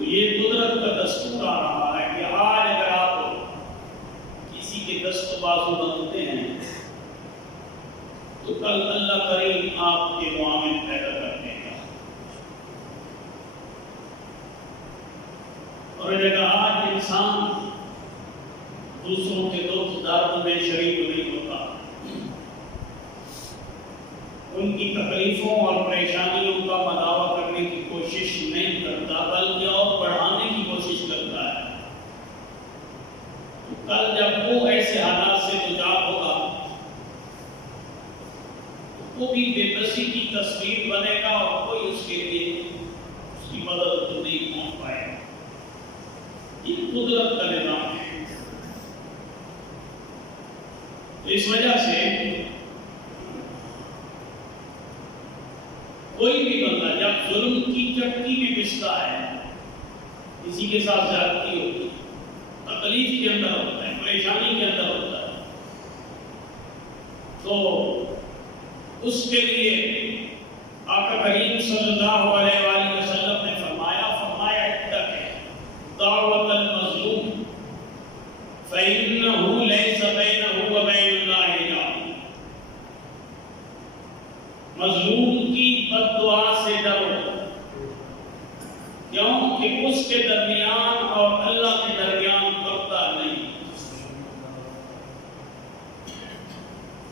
تو یہ قدرت کا دستور آ رہا ہے کہ آج اگر آپ کسی کے دست و بازو بنتے ہیں تو کل اللہ کریم آپ کے معامل پیدا کر دے گا. اور اگر آج انسان دوسروں کے دکھ درد میں شریک نہیں ہوتا، ان کی تکلیفوں اور پریشانیوں کا مداوع کرنے کی کوشش نہیں کرتا بلکہ اور بڑھانے کی کوشش کرتا ہے، کل جب وہ ایسے حالات سے دوچار ہوگا وہ بھی بے بسی کی تصویر بنے گا اور کوئی اس کے لیے اس کی مدد نہیں پہنچ پائے گا. یہ قدرت کا نظام ہے. اس وجہ سے کوئی بھی بندہ جب ظلم کی چٹکی میں پستا ہے، کسی کے ساتھ زیادتی ہوتی ہے، تکلیف کے اندر ہوتا ہے، پریشانی کے اندر ہوتا ہے، تو اس کے لیے آقا کریم صلی اللہ علیہ وآلہ وسلم نے فرمایا اتق دعوت المظلوم فإنه ليس بينه وبين الله حجاب. مظلوم کی بد دعا سے ڈرو، کیونکہ اس کے درمیان اور اللہ کے درمیان پردہ نہیں.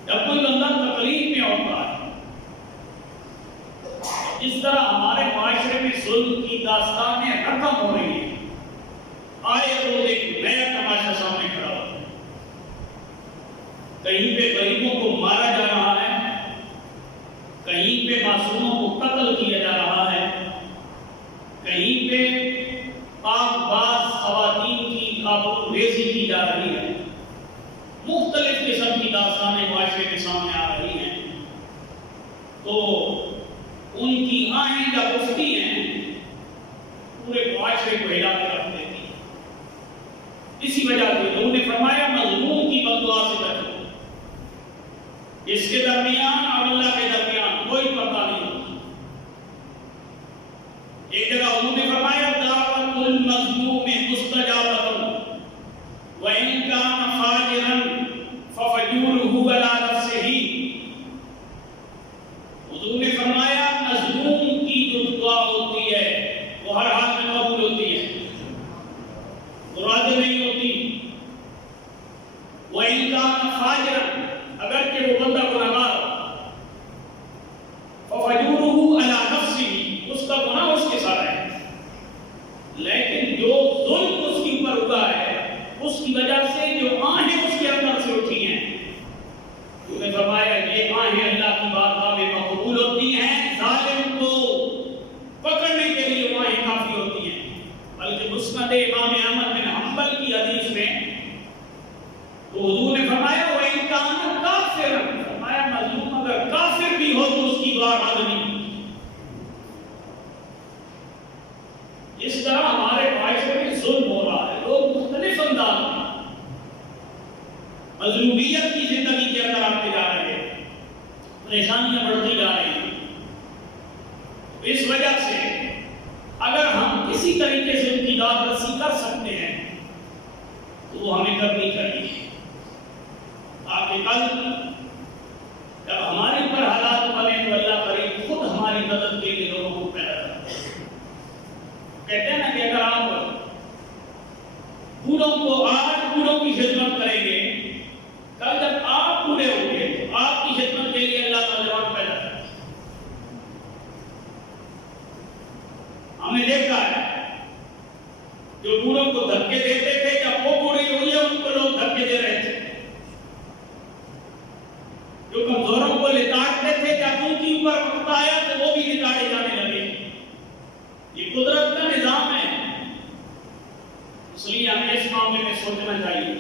جب کوئی بندہ تکلیف میں ہوتا ہے، جس طرح ہمارے معاشرے میں ظلم کی داستانیں رقم ہو رہی ہیں، آئے روز ایک نیا تماشا سامنے کھڑا ہوتا ہے. کہیں پہ غریبوں کو مارا جا رہا ہے، کہیں پہ معصوموں کو قتل کیا جا رہا ہے، کہیں پہ پاک باز خواتین کی آبرو ریزی کی جا رہی ہے. مختلف قسم کی داستانیں معاشرے کے سامنے آ رہی ہیں. تو ان کی آہیں جب اٹھتی ہیں پورے معاشرے کو ہلا کے رکھ دیتی ہیں. اسی وجہ سے لوگوں نے فرمایا مظلوم کی بد دعا سے بچو. اس کے درمیان اور اللہ کے درمیان کوئی پردہ نہیں ہوتی. ایک جگہ انہوں نے فرمایا دعوت المظلوم مستجابۃ وإن كان فاجرا ففجوره على نفسه. حضور نے فرمایا مظلوم کی جو دعا ہوتی ہے وہ ہر حال میں قبول ہوتی ہے، مراد نہیں ہوتی. وإن كان فاجرا، اگر کہ وہ بندہ گناہگار ففجوره على نفسه، اس کا گناہ اس کے ساتھ ہے، لیکن جو ظلم اس کے اوپر ہوا ہے اس کی وجہ سے جو آہیں اس کے اندر سے اٹھی ہیں، انہوں نے فرمایا یہ آہیں اللہ کی بارگاہ میں مقبول ہوتی ہیں. ظالم کو پکڑنے کے لیے وہ آہیں کافی ہوتی ہیں. بلکہ مسند امام احمد بن حنبل کی حدیث میں تو حضور نے فرمایا وَإِن كَانَ كَافِرًا، فرمایا مظلوم اگر کافر بھی ہو تو اس کی دعا رد نہیں ہوتی. اس طرح ہمارے معاشرے میں ظلم ہو رہا ہے. لوگ مختلف انداز میں مظلومیت کی زندگی کے اندر آتے جا رہے ہیں، پریشانیاں بڑھتی جا رہی ہیں. اس وجہ سے اگر ہم کسی طریقے سے ان کی داد رسی کر سکتے ہیں تو وہ ہمیں کرنی چاہیے، تاکہ کل جب ہمارے اوپر حالات بنے تو اللہ کریم خود ہماری مدد کے لیے لوگوں کو پیدا کرتے ہیں. کہتے ہیں نا کہ اگر آپ بوڑھوں کو آج بوڑھوں کی خدمت کریں گے، کل جب آپ بوڑھے ہوں گے تو آپ کی خدمت کے لیے اللہ نوجوان پیدا کرے. ہم نے دیکھا ہے جو بوڑھوں کو دھکے دیتے تھے، جب وہ بوڑھی ہوئی ہے ان کو لوگ دھکے دے رہے تھے. جو کمزوروں کو لتاڑتے تھے، جب ان کے اوپر وقت آیا تو وہ بھی لتاڑے جانے لگے. یہ قدرت کا نظام ہے، اس لیے ہمیں اس معاملے میں سوچنا چاہیے.